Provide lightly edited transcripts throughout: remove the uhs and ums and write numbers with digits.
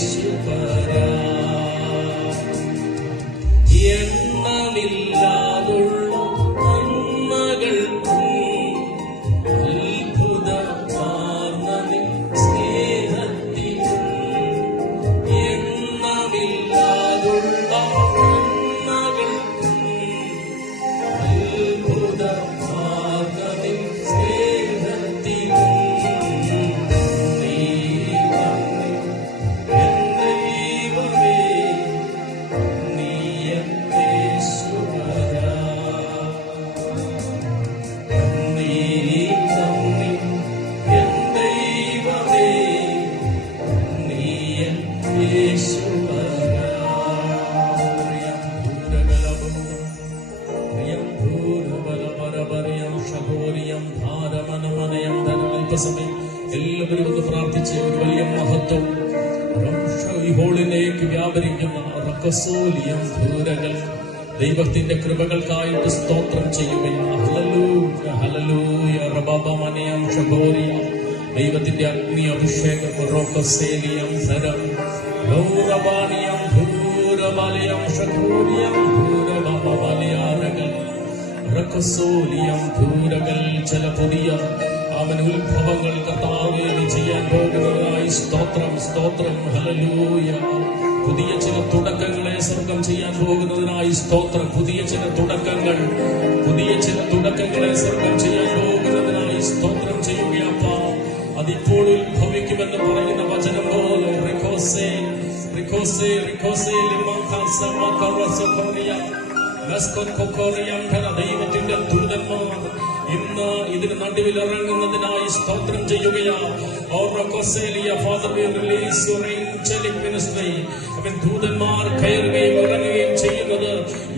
യേശുപരാ എണ്ണമില്ലാതുള്ള നന്മകൾക്കും അത്ഭുതമാർന്ന നിൻ സ്നേഹത്തിനും എണ്ണമില്ലാതുള്ള നന്മകൾക്കും അത്ഭുതമാർന്ന നിൻ സ്നേഹത്തിനും നീ നന്ദി എൻ ദൈവമേ നീ എൻ യേശുപരാ നീ നന്ദി എൻ ദൈവമേ നീ എൻ യേശുപരാ സമയം എല്ലാവരും ഒന്ന് പ്രാർത്ഥിച്ച് ഒരു വലിയ മഹത്വം ഈ ഹോളിലേക്ക് വ്യാപരിക്കുന്ന റക്കസോലിയം ധൂരകൾ ദൈവത്തിന്റെ കൃപകൾക്കായിട്ട് സ്തോത്രം ചെയ്യുകയാണ്. ഹല്ലേലൂയ ഹല്ലേലൂയ റബബമനയം ഷഗോരിയ ദൈവത്തിന്റെ അഗ്നി അഭിഷേകം റോക്കസേലിയം ധരം ലൗറബാനിയം ധൂരബാലിയം ഷഗോരിയം ധൂരബബലിയാരകൾ റക്കസോലിയം ധൂരകൾ ചില പുതിയ അവൻ ഉത്ഭവങ്ങൾ കർത്താവേ നീ ചെയ്യാൻ പോകുന്നതിനായി സ്തോത്രം സ്തോത്രം ഹല്ലേലൂയ. പുതിയ ചില തുടക്കങ്ങളെ സ്വർഗം ചെയ്യാൻ പോകുന്നതിനായി സ്തോത്രം. പുതിയ ചില തുടക്കങ്ങളെ സ്വർഗം ചെയ്യാൻ പോകുന്നതിനായി സ്തോത്രം ചെയ്യുകയപ്പ. അതിപ്പോൾ ഉത്ഭവിക്കുമെന്ന് പറയുന്ന വചനം പോലെ റിക്കോസേ റിക്കോസേ റിക്കോസേ ദൈവത്തിന്റെ ദൂതന്മാർ ഇന്ന് ഇതിന് നടുവിൽ ഇറങ്ങുന്നതിനായി സ്തോത്രം ചെയ്യുകയാണ്. അവൻ ദൂതന്മാർ കയറുകയും ഇറങ്ങുകയും ചെയ്യുന്നത്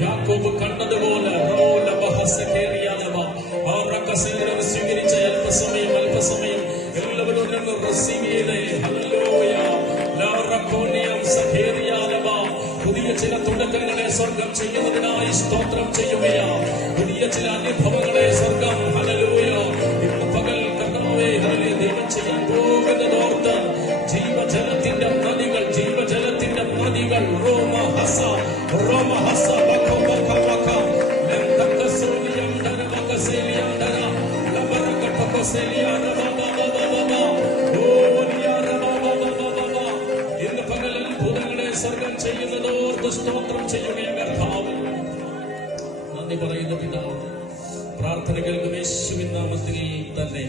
യാക്കോബ് കണ്ടതുപോലെ സ്വീകരിച്ച അല്പസമയം എല്ലാവരും റിസീവ് ചെയ്തേ. പുതിയ ചില തുടക്കങ്ങളെ സ്വർഗം ചെയ്യുന്നതിനായി സ്തോത്രം ചെയ്യുകയാണ്. പുതിയ ചില അനുഭവങ്ങളെ സ്വർഗം ഹല്ലേലൂയ ഇന്ന് പകൽ കർത്താവേ ഹല്ലേലൂയ ദൈവം ചെയ്യാൻ പോകുന്നതോർത്ത് ജീവജലത്തിന്റെ നദികൾ റോമ ഹസ ബക ബക ബക ലംതകസോലിയം ദര ബകസേലിയം ദര ലബറകടകസേലിയ ഇന്ന് പകൽ അത്ഭുതങ്ങളെ സ്വർഗം ചെയ്യുന്നതോർത്ത് സ്തോത്രം ചെയ്യുകയും കർത്താവ് നന്ദി പറയുന്ന പിതാവ് പ്രാർത്ഥന കേൾക്കും യേശുവിൻ നാമത്തിൽ തന്നെ.